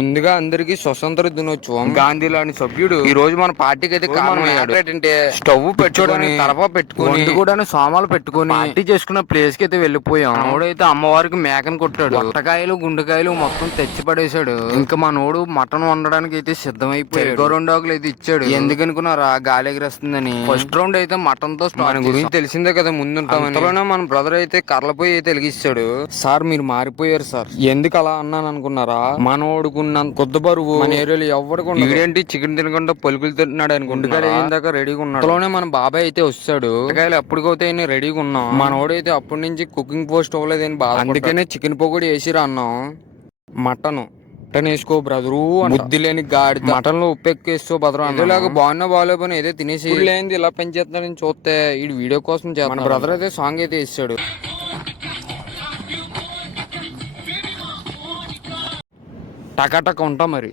ముందుగా అందరికి స్వతంత్ర దినోత్సవం. గాంధీ లాంటి సభ్యుడు ఈ రోజు మన పార్టీకి అయితే కారణమయ్యాడు. ఏంటంటే స్టవ్ పెట్టుకొని తరపా పెట్టుకొని కూడా సోమాలు పెట్టుకొని పార్టీ చేసుకున్న ప్లేస్ కి అయితే వెళ్ళిపోయాం. మనోడైతే అమ్మవారికి మేకను కొట్టాడు. గుట్టకాయలు గుండెకాయలు మొత్తం తెచ్చి పడేశాడు. ఇంకా మనోడు మటన్ వండడానికి అయితే సిద్ధమైపోయాడు. 2 ఆకులు అయితే ఇచ్చాడు. ఎందుకనుకున్నారా, గాలి ఎగిరేస్తుందని. ఫస్ట్ రౌండ్ అయితే మటన్ తో మన గురించి తెలిసిందే కదా ముందుంటామని. మన బ్రదర్ అయితే కర్రపోయి అయితే వెలిగిస్తాడు. సార్ మీరు మారిపోయారు సార్. ఎందుకు అలా అన్నాను అనుకున్నారా, మనోడుకున్న కొద్ది బరువు మన ఏరియాలో ఎవరికి ఇదేంటి చికెన్ తినకుండా పలుకులు తింటున్నాడు అని గుండెకాయలు అయ్యిందాక రెడీగా ఉన్నాడు. అందులోనే మన బాబాయ్ అయితే వస్తాడు. గుండెకాయలు ఎప్పటికైతే రెడీగా ఉన్నాం. మనోడైతే అప్పటి నుంచి కుకింగ్ పోస్ట్ అవ్వలేదని బాధ. అందుకనే చికెన్ పొగడి వేసిరా అన్నాం. మటన్ వేసుకో బ్రదరు, బుద్ధి లేని గాడి మటన్ లో ఉప్పు ఎక్కువేస్తూ బ్రదరు అదేలాగా బాగున్నా బాగాలేపోయినా ఏదో తినేసి లేని ఇలా పెంచేస్తానని చూస్తే ఈ వీడియో కోసం మన బ్రదర్ అయితే సాంగ్ అయితే ఇస్తాడు. టకాటక ఉంటాం మరి.